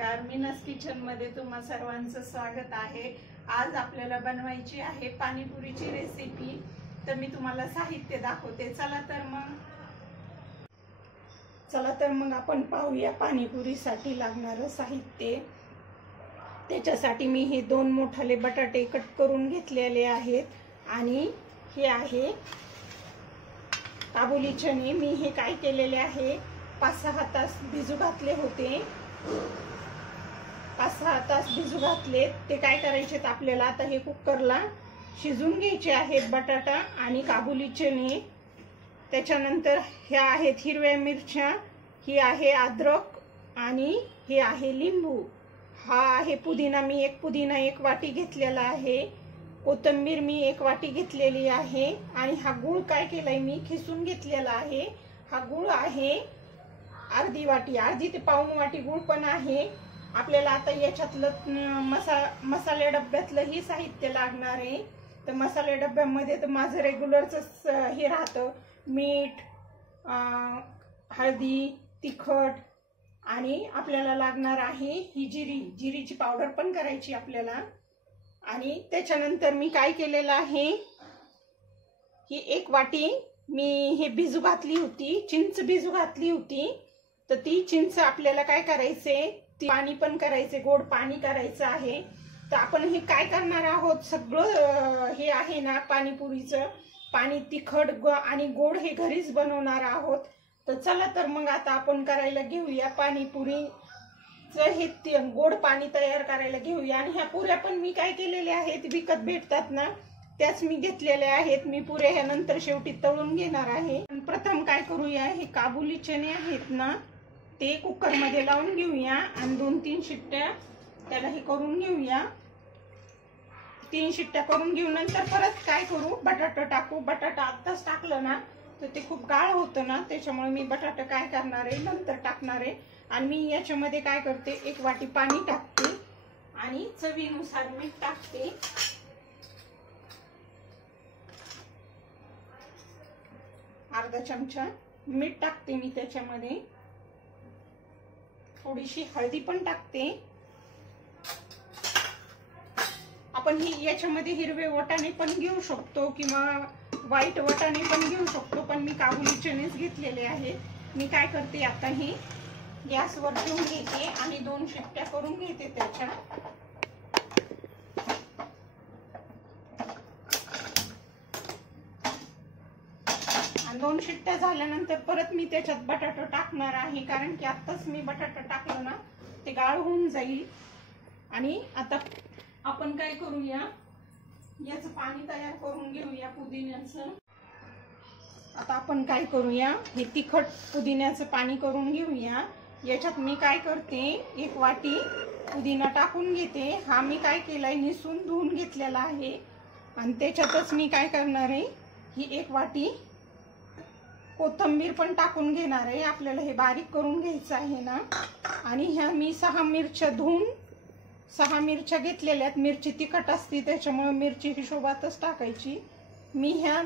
नमस्कार, मीनास किचन मध्ये तुम्हा सर्वांचं स्वागत आहे। आज आपल्याला बनवायची आहे पाणीपुरीची रेसिपी। तर मी तुम्हाला साहित्य दाखवते। चला तर मग आपण पाहूया पाणीपुरीसाठी लागणारं साहित्य। त्याच्यासाठी मी हे 2 मोठाले बटाटे कट करून घेतलेले आहेत आणि हे आहे काबुली चणे। मी हे काय केलेले आहे, 5-6 तास भिजू घातले होते। 5-6 तास भिजू घातले। ते काय करायचे आपल्याला, आता हे कुकरला शिजून घ्यायचे आहेत बटाटा आणि काबुली चणे। त्याच्यानंतर ह्या आहेत हिरव्या मिरच्या, ही आहे अद्रक आणि हे आहे लिंबू। हा आहे पुदिना, मी पुदिना 1 वाटी घेतलेला आहे। कोथिंबीर मी 1 वाटी घेतलेली आहे आणि हा गूळ काय केलाय मी खिसून घेतलेला आहे। हा गूळ आहे अर्धी वाटी, अर्धी ते पाऊण वाटी गूळ पण आहे। आपल्याला आता याच्यातलं मसाले डब्यातलं ही साहित्य लागणार आहे। तर मसाले डब्यामध्ये तर माझं रेग्युलरच हे राहतं, मीठ, हळदी, तिखट आणि आपल्याला लागणार आहे ही जिरीची पावडर पण करायची आपल्याला। आणि त्याच्यानंतर मी काय केलेलं आहे, ही 1 वाटी मी हे भिजू घातली होती, चिंच भिजू घातली होती। तर ती चिंच आपल्याला काय करायचे, ती पाणी पण करायचे, गोड पाणी करायचं आहे। तर आपण हे काय करणार आहोत, सगळं हे आहे ना पाणीपुरीचं पाणी, तिखट आणि गोड हे घरीच बनवणार आहोत। तर चला तर मग आता आपण करायला घेऊया पाणीपुरीचं हे गोड पाणी तयार करायला घेऊया। आणि ह्या पुऱ्या पण मी काय केलेल्या आहेत, विकत भेटतात ना, त्याच मी घेतलेल्या आहेत। मी पुऱ्या ह्या नंतर शेवटी तळून घेणार आहे। प्रथम काय करूया, हे काबुली चणे आहेत ना, ते कुकर मध्ये लावून घेऊया आणि 2-3 शिट्ट्या त्याला हे करून घेऊया। 3 शिट्ट्या करून घेऊन नंतर परत काय करू, बटाटा टाकू। बटाटा आत्ताच टाकलं ना तर ते खूप गाळ होतं ना, त्याच्यामुळे मी बटाटा काय करणार आहे नंतर टाकणार आहे। आणि मी याच्यामध्ये काय करते, 1 वाटी पाणी टाकते आणि चवीनुसार मीठ टाकते। अर्धा चमचा मीठ टाकते मी त्याच्यामध्ये, थोडीशी हळदी पण टाकते। आपण याच्यामध्ये हिरवे वाटाणे पण घेऊ शकतो किंवा व्हाईट वाटाणे पण घेऊ शकतो, पण मी काबुली चणेच घेतलेले आहेत। मी काय करते, आता ही गॅसवर ठेवून घेते आणि 2 शिट्ट्या करून घेते त्याच्या। 2 शिट्ट्या झाल्यानंतर परत मी त्याच्यात बटाटा टाकणार आहे, कारण की आताच मी बटाटा टाकलं ना ते गाळ होऊन जाईल। आणि आता आपण काय करूया, याचं पाणी तयार करून घेऊया पुदिन्याचं। आता आपण काय करूया, हे तिखट पुदिन्याचं पाणी करून घेऊया। याच्यात मी काय करते, 1 वाटी पुदिना टाकून घेते। हा मी काय केलाय, निसून धुवून घेतलेला आहे। आणि त्याच्यातच मी काय करणार आहे, ही 1 वाटी कोथिंबीर पण टाकून घेणार आहे। आपल्याला हे बारीक करून घ्यायचं आहे ना। आणि ह्या मी 6 मिरच्या धुवून 6 मिरच्या घेतलेल्या आहेत। मिरची तिखट असते त्याच्यामुळे मिरची हिशोबातच टाकायची। मी ह्या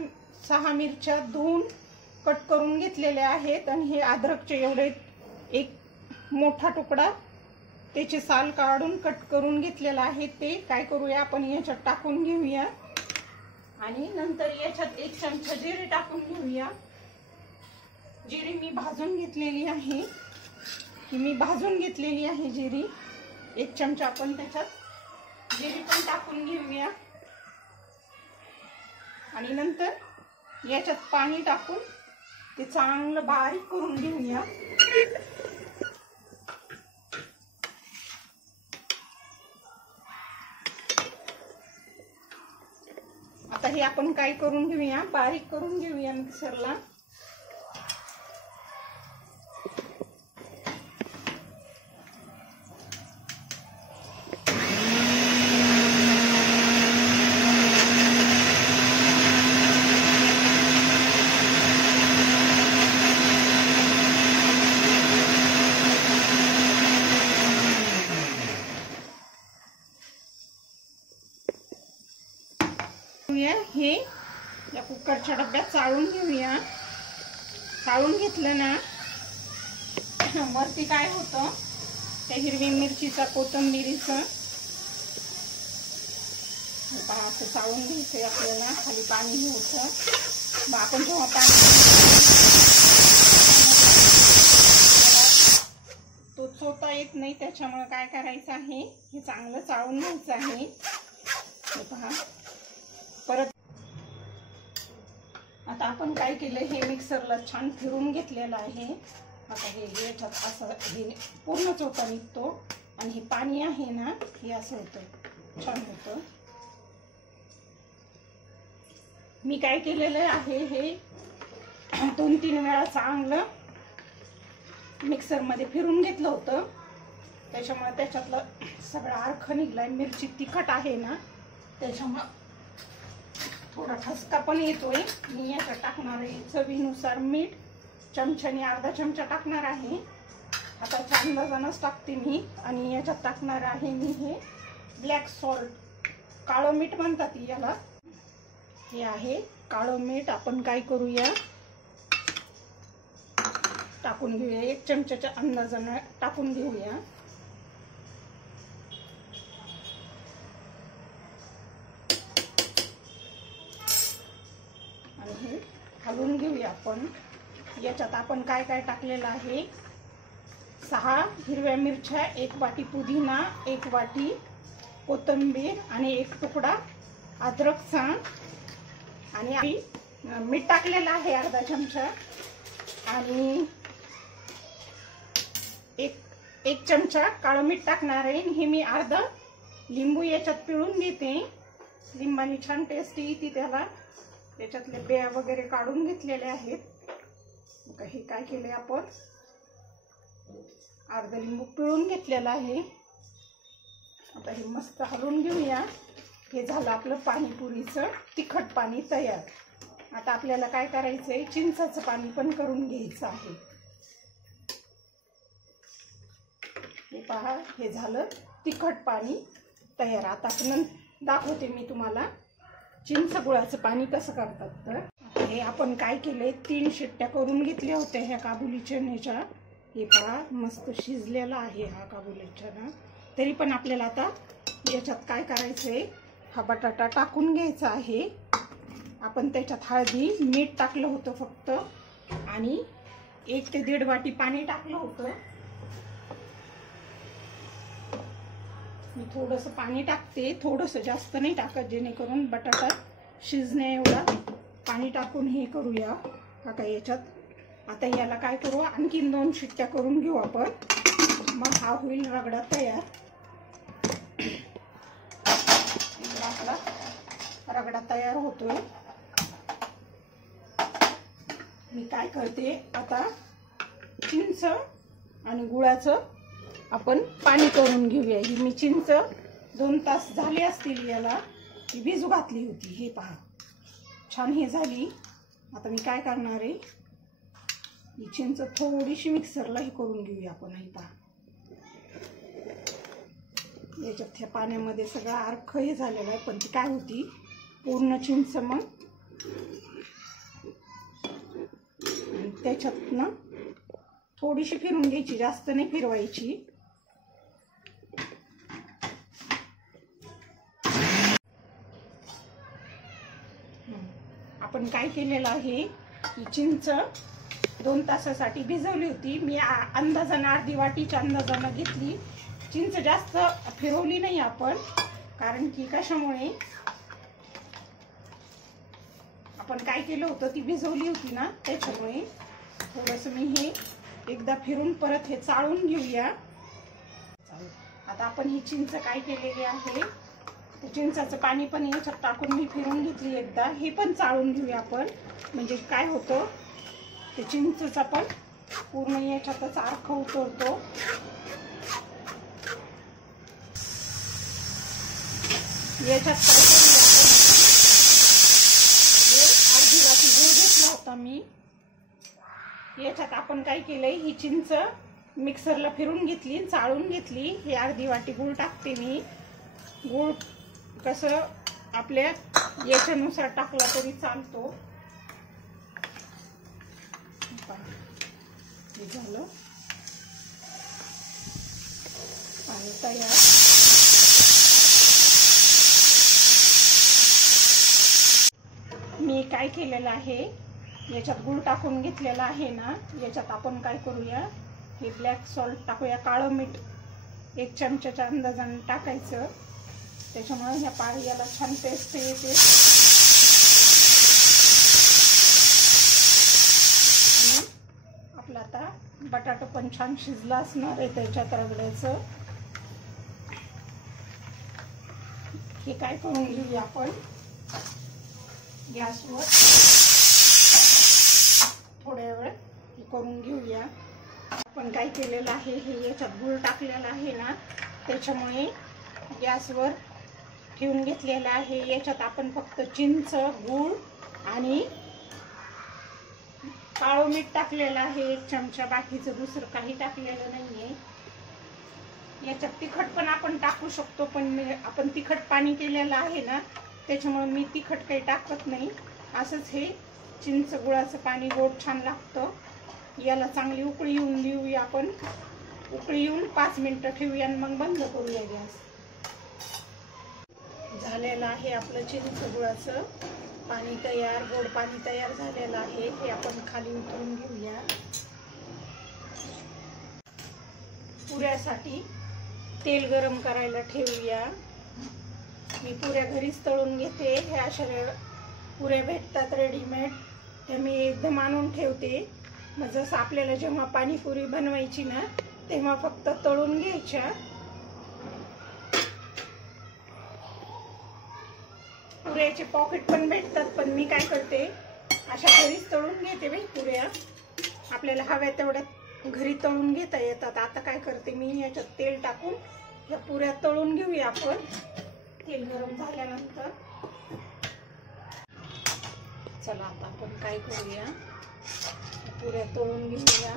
6 मिरच्या धुवून कट करून घेतलेल्या आहेत। आणि हे अद्रकचे एवढे 1 मोठा तुकडा त्याचे साल काढून कट करून घेतलेला आहे। ते काय करूया, आपण याच्यात टाकून घेऊया आणि नंतर याच्यात 1 चमचा जिरे टाकून घेऊया। जिरी मी भाजून घेतलेली आहे, जिरी 1 चमचा आपण त्याच्यात जिरी पण टाकून घेऊया। आणि नंतर याच्यात पाणी टाकून ते चांगलं बारीक करून घेऊया। आता हे आपण काय करून घेऊया, बारीक करून घेऊया मिक्सरला। हे या कुकरच्या डब्यात चाळून घेऊया। चाळून घेतलं ना वरती काय होतं, त्या हिरवी मिरचीचा, कोथिंबीरीचा पहा असं चाळून घ्यायचंय आपल्याला. खाली पाणी होतं, मग आपण जेव्हा पाणी तो चोता येत नाही, त्याच्यामुळे काय करायचं आहे, हे चांगलं चाळून घ्यायचं आहे. पहा परत आता आपण काय केलं, हे मिक्सरला छान फिरून घेतलेलं आहे. आता हे याच्यात असं हे पूर्ण चोता निघतो आणि हे पाणी आहे ना, हे असं होतं, छान होतं. मी काय केलेलं आहे, हे 2-3 वेळा चांगलं मिक्सरमध्ये फिरून घेतलं होतं. त्याच्यामुळे त्याच्यातलं सगळा अर्क निघलाय. मिरची तिखट आहे ना, त्याच्यामुळे थोडा ठसका पण येतोय. मी याच्यात टाकणार आहे चवीनुसार मीठ, चमच्याने अर्धा चमचा टाकणार आहे. आता अंदाजानच टाकते मी. आणि याच्यात टाकणार आहे मी हे ब्लॅक सॉल्ट, काळं मीठ म्हणतात याला. हे आहे काळं मीठ. आपण काय करूया, टाकून घेऊया, 1 चमच्याच्या अंदाजाने टाकून घेऊया. आणि हे हलवून घेऊया आपण. याच्यात आपण काय काय टाकलेलं आहे, 6 हिरव्या मिरच्या, 1 वाटी पुदिना, 1 वाटी कोथिंबीर आणि 1 तुकडा अद्रकचा. आणि मीठ टाकलेलं आहे अर्धा चमचा. आणि एक चमचा काळं मीठ टाकणार आहे. हे मी अर्धा लिंबू याच्यात पिळून घेते. लिंबाने छान टेस्ट येते त्याला. त्याच्यातले बिया वगैरे काढून घेतलेले आहेत. हे काय केले, आपण अर्धा लिंबू पिळून घेतलेला आहे. आता हे मस्त हलवून घेऊया. हे झालं आपलं पाणीपुरीचं तिखट पाणी तयार. आता आपल्याला काय करायचंय, चिंचाचं पाणी पण करून घ्यायचं आहे. हे पहा, हे झालं तिखट पाणी तयार. आता आपण दाखवते मी तुम्हाला चिंच गुळाचं पाणी कसं करतात. तर हे आपण काय केलंय, 3 शिट्ट्या करून घेतल्या होत्या ह्या काबुली चण्याच्या. हे पहा मस्त शिजलेला आहे हा काबुली चणा. तरी पण आपल्याला आता याच्यात काय करायचंय, हा बटाटा टाकून घ्यायचा आहे. आपण त्याच्यात हळदी, मीठ टाकलं होतं फक्त, आणि 1 ते 1.5 वाटी पाणी टाकलं होतं. मी थोडंसं पाणी टाकते, थोडंसं जास्त नाही टाकत, जेणेकरून बटाटा शिजण्या एवढा पाणी टाकून हे करूया. आता याच्यात आता याला काय करू, आणखीन 2 शिट्ट्या करून घेऊ आपण. मग हा होईल रगडा तयार. आपला रगडा तयार होतोय. मी काय करते, आता चिंच आणि गुळाचं आपण पाणी करून घेऊया. ही मी चिंच 2 तास झाले असतील याला, ही भिजू घातली होती. हे पहा छान हे झाली. आता मी काय करणार आहे, ही चिंच थोडीशी मिक्सरला हे करून घेऊया आपण. हे पहा याच्यात ह्या पाण्यामध्ये सगळा अर्क हे झालेला आहे, पण ती काय होती, पूर्ण चिंच मग त्याच्यात ना थोडीशी फिरून घ्यायची, जास्त नाही फिरवायची. आपण काय केलेलं आहे, ही चिंच 2 तासासाठी भिजवली होती. मी अंदाजाने अर्धी वाटीच्या अंदाजाने घेतली. चिंच जास्त फिरवली नाही आपण, कारण की कशामुळे, आपण काय केलं होतं, ती भिजवली होती ना, त्याच्यामुळे थोडंसं मी हे एकदा फिरून परत हे चाळून घेऊया. आता आपण ही चिंच काय केलेली आहे, चिंचाचं पाणी पण याच्यात टाकून मी फिरून घेतली एकदा. हे पण चाळून घेऊया आपण, म्हणजे काय होतं, ते चिंचचा पण पूर्ण याच्यातच अर्क उतरतो. याच्यात काय करूया, अर्धी वाटी गूळ घेतला होता मी. याच्यात आपण काय केलंय, ही चिंच मिक्सरला फिरून घेतली, चाळून घेतली. ही अर्धी वाटी गूळ टाकते मी. गूळ कसं आपल्या याच्यानुसार टाकला तरी चालतो. हे झालं. झालं तयार. मी काय केलेलं आहे, याच्यात गूळ टाकून घेतलेला आहे ना. याच्यात आपण काय करूया, हे ब्लॅक सॉल्ट टाकूया. काळं मीठ 1 चमच्याच्या अंदाजाने टाकायचं. त्याच्यामुळे ह्या याला छान टेस्ट येते. आणि आपला आता बटाटा पण छान शिजला असणार आहे त्याच्यात रगड्याचं. हे काय करून घेऊया आपण गॅसवर थोड्या वेळ करून घेऊया. आपण काय केलेलं आहे, हे याच्यात गूळ टाकलेला आहे ना, त्याच्यामुळे गॅसवर ठेवून घेतलेलं आहे. याच्यात आपण फक्त चिंच, गूळ आणि काळं मीठ टाकलेलं आहे 1 चमचा. बाकीचं दुसरं काही टाकलेलं नाहीये. याच्यात तिखट पण आपण टाकू शकतो, पण आपण तिखट पाणी केलेलं आहे ना, त्याच्यामुळे मी तिखट काही टाकत नाही. असंच हे चिंच गुळाचं पाणी गोड छान लागतं. याला चांगली उकळी येऊन देऊया आपण. उकळी येऊन 5 मिनिटं ठेवूया आणि मग बंद करूया गॅस. झालेलं आहे आपलं चिंच गुळाचं पाणी तयार, गोड पाणी तयार झालेलं आहे. हे आपण खाली उतरून घेऊया. पुऱ्यासाठी तेल गरम करायला ठेवूया. मी पुऱ्या घरीच तळून घेते. हे अशा पुऱ्या भेटतात रेडीमेड, त्या मी एकदम आणून ठेवते. मग जसं आपल्याला जेव्हा पाणीपुरी बनवायची ना, तेव्हा फक्त तळून घ्यायच्या. पुऱ्याचे पॉकेट पण भेटतात, पण मी काय करते, अशा घरीच तळून घेते बाई पुऱ्या. आपल्याला हव्या तेवढ्या घरी तळून घेता येतात. आता काय करते मी, याच्यात तेल टाकून या पुऱ्या तळून घेऊया आपण. तेल गरम झाल्यानंतर चला आता आपण काय करूया, पुऱ्या तळून घेऊया.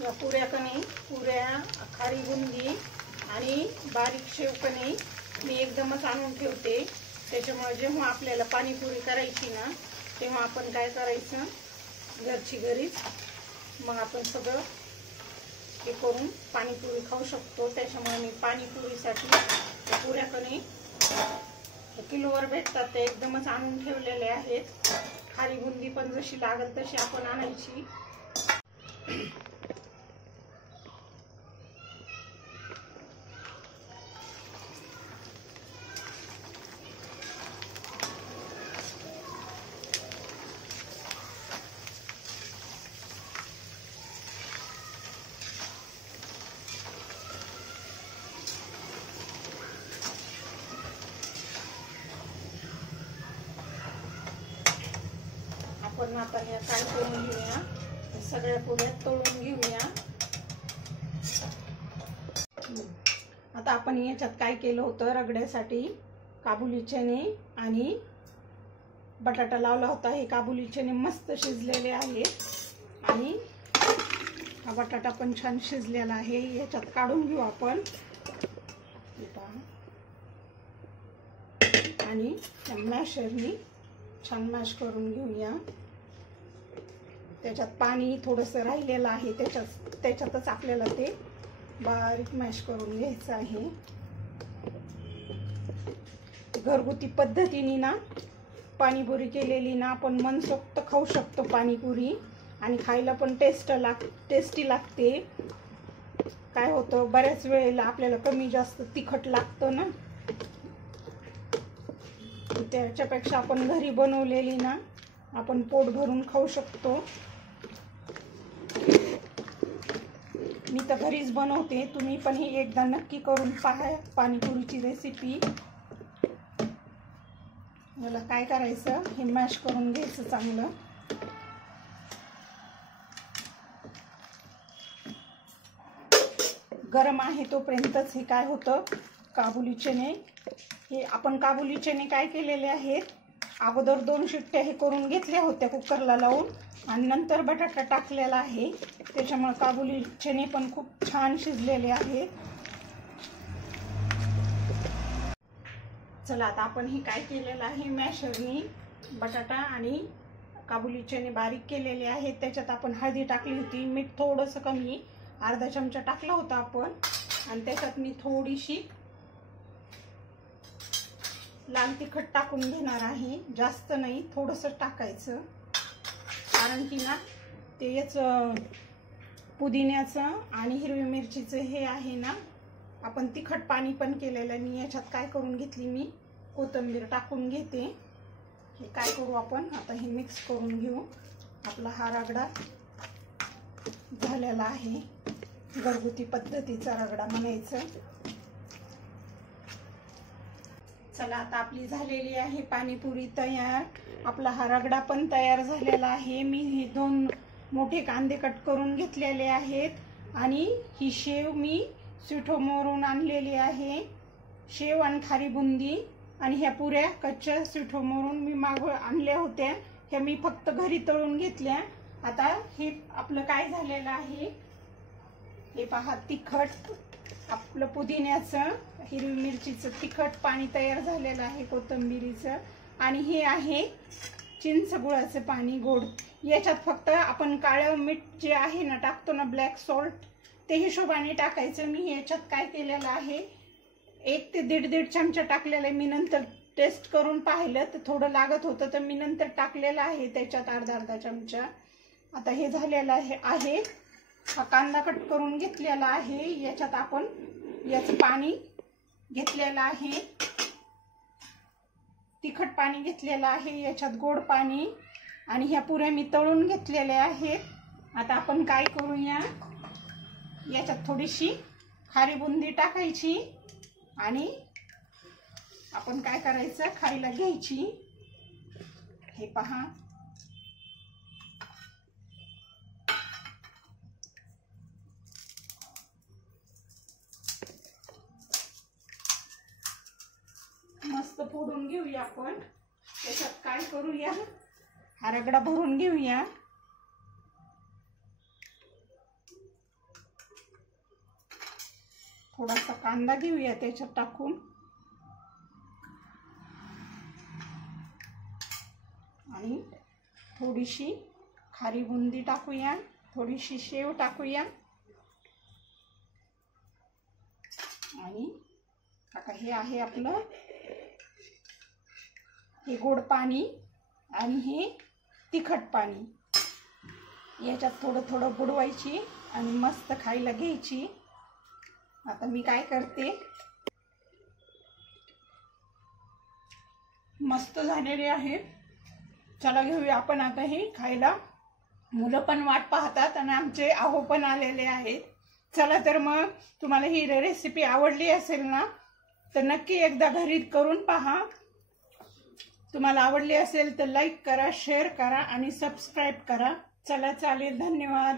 या पुऱ्या खारी बुंदी आणि बारीक शेवकणी मी एकदमच आणून ठेवते. त्याच्यामुळे जेव्हा आपल्याला पाणीपुरी करायची ना, तेव्हा आपण काय करायचं, घरची घरीच मग आपण सगळं हे करून पाणीपुरी खाऊ शकतो. त्याच्यामुळे मी पाणीपुरीसाठी पुऱ्या कणी किलोवर भेटतात, ते एकदमच आणून ठेवलेले आहेत. खारी बुंदी पण जशी लागेल तशी आपण आणायची. आपण आता ह्या काय करून घेऊया, सगळ्या पुऱ्या तळून घेऊया. आता आपण याच्यात काय केलं होतं, रगड्यासाठी काबुली चणे आणि बटाटा लावला होता. हे काबुली चणे मस्त शिजलेले आहेत आणि हा बटाटा पण छान शिजलेला आहे. याच्यात काढून घेऊ आपण आणि मॅशरनी छान मॅश करून घेऊया. त्याच्यात पाणी थोडंसं राहिलेलं आहे, त्याच्यातच आपल्याला ते बारीक मॅश करून घ्यायचं आहे. घरगुती पद्धतीने ना पाणीपुरी केलेली ना आपण मनसोक्त खाऊ शकतो पाणीपुरी, आणि खायला पण टेस्टी लागते. काय होतं, बऱ्याच वेळेला आपल्याला कमी जास्त तिखट लागतं ना, त्याच्यापेक्षा आपण घरी बनवलेली ना आपण पोट भरून खाऊ शकतो. मी तर घरीच बनवते, तुम्ही पण ही एकदा नक्की करून पहा पाणीपुरीची रेसिपी. मला काय करायचं, हे मॅश करून घ्यायचं चांगलं. गरम आहे तोपर्यंतच हे काय होतं, काबुली चणे, हे आपण काबुली चणे काय केलेले आहेत, अगोदर 2 शिट्ट्या हे करून घेतल्या होत्या कुकरला लावून, आणि नंतर बटाटा टाकलेला आहे. त्याच्यामुळे काबुली चणे पण खूप छान शिजलेले आहेत. चला आता आपण हे काय केलेलं आहे, मॅशरनी बटाटा आणि काबुली चणे बारीक केलेले आहेत. त्याच्यात आपण हळदी टाकली होती, मीठ थोडंसं कमी अर्धा चमचा टाकला होता आपण, आणि त्याच्यात मी थोडीशी लाल तिखट टाकून घेणार आहे. जास्त नाही, थोडंसं टाकायचं, कारण की ना तेच पुदिन्याचं आणि हिरवी मिरचीचं हे आहे ना, आपण तिखट पाणी पण केलेलं आहे. मी याच्यात काय करून घेतली, मी कोथिंबीर टाकून घेते. हे काय करू आपण आता, हे मिक्स करून घेऊ. आपला हा रगडा झालेला आहे, घरगुती पद्धतीचा रगडा म्हणायचं. चला आता आपली झालेली आहे पाणीपुरी तयार. आपला हा रगडा पण तयार झालेला आहे. मी हे 2 मोठे कांदे कट करून घेतलेले आहेत, आणि ही शेव मी स्वीट होमवरून आणलेली आहे. शेव आणि खारी बुंदी, आणि ह्या पुऱ्या कच्च्या स्वीट होमवरून मी मागव आणल्या होत्या. ह्या मी फक्त घरी तळून घेतल्या. आता हे आपलं काय झालेलं आहे, हे पहा, तिखट आपलं पुदिन्याचं हिरवी मिरचीचं तिखट पाणी तयार झालेलं आहे, कोथिंबीरीचं, आणि हे आहे चिंच गुळाचं पाणी गोड. याच्यात फक्त आपण काळं मीठ जे आहे ना टाकतो ना, ब्लॅक सॉल्ट, ते हिशोबाने टाकायचं. मी याच्यात काय केलेलं आहे, 1 ते 1.5 चमचा टाकलेला आहे. मी नंतर टेस्ट करून पाहिलं तर थोडं लागत होतं, तर मी नंतर टाकलेलं आहे त्याच्यात अर्धा चमचा. आता हे झालेलं आहे. हा कांदा कट करून घेतलेला आहे. याच्यात आपण याचं पाणी घेतलेलं आहे, तिखट पाणी घेतलेलं आहे, याच्यात गोड पाणी, आणि ह्या पुऱ्या मी तळून घेतलेल्या आहेत. आता आपण काय करूया, याच्यात थोडीशी खारी बुंदी टाकायची, आणि आपण काय करायचं, खायला घ्यायची. हे पहा, मस्त फोडून घेऊया आपण. त्याच्यात काय करूया, हा रगडा भरून घेऊया. थोडासा कांदा घेऊया त्याच्यात टाकून, आणि थोडीशी खारी बुंदी टाकूया, थोडीशी शेव टाकूया, आणि आता हे आहे आपलं हे गोड पाणी आणि हे तिखट पाणी. याच्यात थोडं थोडं बुडवायची आणि मस्त खायला घ्यायची. आता मी काय करते, मस्त झालेले आहे. चला घेऊया आपण आता हे खायला. मुलं पण वाट पाहतात आणि आमचे आहो पण आलेले आहेत. चला तर मग तुम्हाला ही रेसिपी आवडली असेल ना, तर नक्की एकदा घरी करून पहा. तुम्हाला आवडली असेल तर लाईक करा, शेअर करा आणि सबस्क्राईब करा. चला चालेल, धन्यवाद.